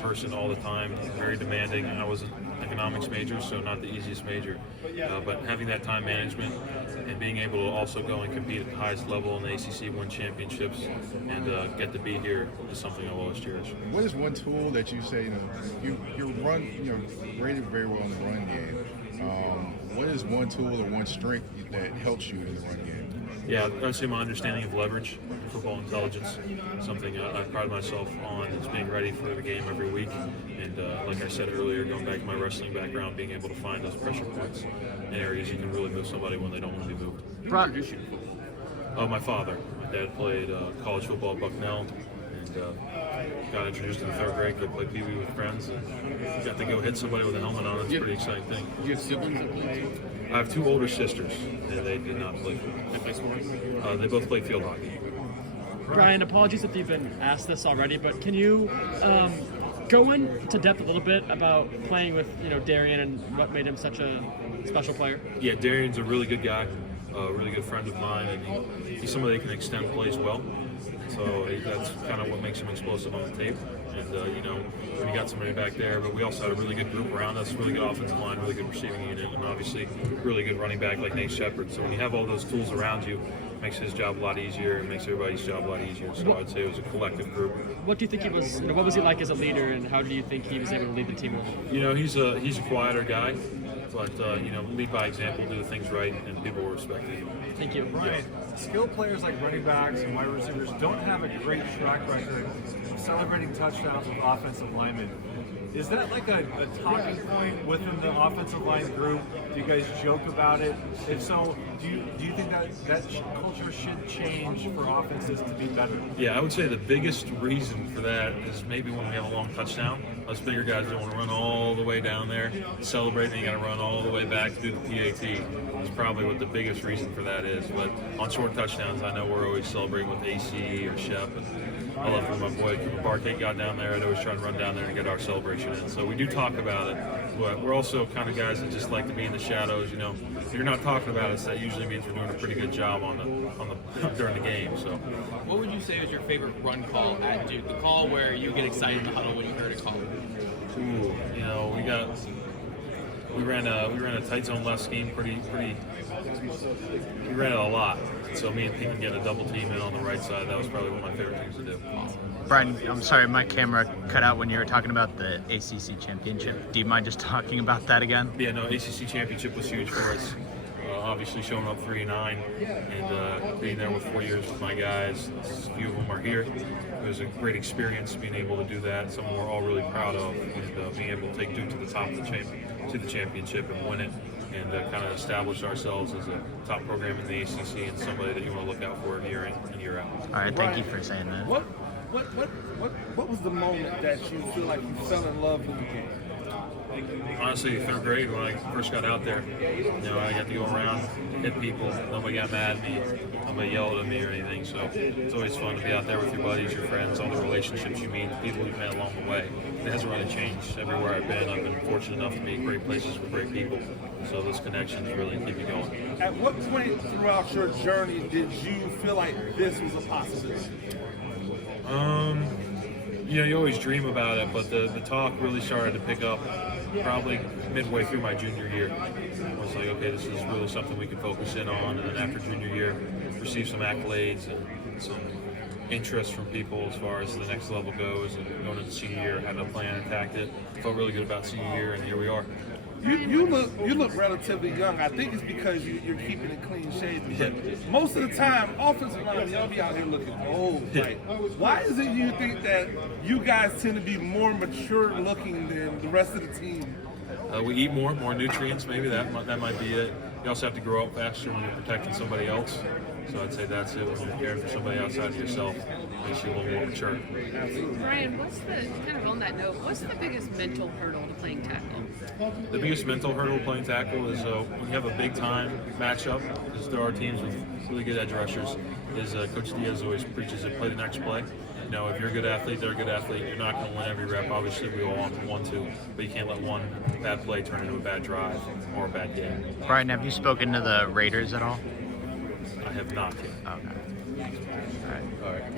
person all the time, very demanding. I was an economics major, so not the easiest major. But having that time management and being able to also go and compete at the highest level in the ACC, win championships, and get to be here is something I'll always cherish. What is one tool that you say, you run, rated very well in the run game? What is one tool or one strength that helps you in the run game? Yeah, I'd say my understanding of leverage, football intelligence, something I pride myself on is being ready for the game every week. And like I said earlier, going back to my wrestling background, being able to find those pressure points in areas you can really move somebody when they don't want to be moved. My father. My dad played college football at Bucknell. And got introduced in the 3rd grade, could play Pee Wee with friends, and got to go hit somebody with a helmet on. It's a pretty exciting thing. Do you have siblings that play too? I have 2 older sisters, and they did not play. They play sports? They both played field hockey. Brian, apologies if you've been asked this already, but can you go into depth a little bit about playing with Darian and what made him such a special player? Yeah, Darian's a really good guy, a really good friend of mine, and he's somebody that can extend plays well. So that's kind of what makes him explosive on the tape. And, when you got somebody back there, but we also had a really good group around us, really good offensive line, really good receiving unit, and obviously really good running back like Nate Shepard. So when you have all those tools around you, it makes his job a lot easier and makes everybody's job a lot easier. So I'd say it was a collective group. What do you think he was, what was he like as a leader, and how do you think he was able to lead the team? He's a quieter guy, but, lead by example, do things right, and people will respect it. Thank you. Right. Skilled players like running backs and wide receivers don't have a great track record of celebrating touchdowns with offensive linemen. Is that like a talking point within the offensive line group? Do you guys joke about it? If so, do you think that culture should change for offenses to be better? Yeah, I would say the biggest reason for that is maybe when we have a long touchdown. Us bigger guys don't want to run all the way down there, celebrate, and you got to run all the way back to do the PAT. That's probably what the biggest reason for that is. But on short touchdowns, I know we're always celebrating with AC or Shep. And I love when my boy Cooper Barkate got down there. I'd always try to run down there and get our celebration in. So we do talk about it, but we're also kind of guys that just like to be in the shadows. If you're not talking about us, that usually means we're doing a pretty good job on the during the game. So, what would you say was your favorite run call at Duke? The call where you get excited in the huddle when you heard a call. ooh, we ran a tight zone left scheme pretty. We ran it a lot. So me and Pete would get a double team in on the right side. That was probably one of my favorite things to do. Brian, I'm sorry, my camera cut out when you were talking about the ACC championship. Do you mind just talking about that again? Yeah, no, ACC championship was huge for us. Obviously showing up 3-9 and being there with 4 years with my guys. A few of them are here. It was a great experience being able to do that. Something we're all really proud of, and being able to take Duke to the top of the championship and win it, and kind of establish ourselves as a top program in the ACC and somebody that you want to look out for year in and year out. All right, thank you for saying that. What was the moment that you feel like you fell in love with the game? Honestly, 3rd grade when I first got out there, I got to go around, hit people. Nobody got mad at me. Nobody yelled at me or anything. So it's always fun to be out there with your buddies, your friends, all the relationships you meet, the people you've met along the way. It hasn't really changed. Everywhere I've been fortunate enough to be in great places with great people. So those connections really keep me going. At what point throughout your journey did you feel like this was a possibility? You always dream about it, but the talk really started to pick up probably midway through my junior year. I was like, okay, this is really something we can focus in on. And then after junior year, received some accolades and some interest from people as far as the next level goes. And going into senior year, had a plan, attacked it. Felt really good about senior year, and here we are. You look relatively young. I think it's because you're keeping it clean shaven. But most of the time, offensive line, y'all be out here looking old. Right? Why is it you think that you guys tend to be more mature looking than the rest of the team? We eat more nutrients. Maybe that might be it. You also have to grow up faster when you're protecting somebody else. So I'd say that's it. When you're caring for somebody outside of yourself, makes you a little more mature. Brian, kind of on that note, what's the biggest mental hurdle to playing tackle? The biggest mental hurdle playing tackle is when you have a big time matchup, because there are teams with really good edge rushers, is Coach Diaz always preaches it, play the next play. If you're a good athlete, they're a good athlete. You're not going to win every rep. Obviously, we all want to, but you can't let one bad play turn into a bad drive or a bad game. Brian, have you spoken to the Raiders at all? I have not yet. Okay. All right.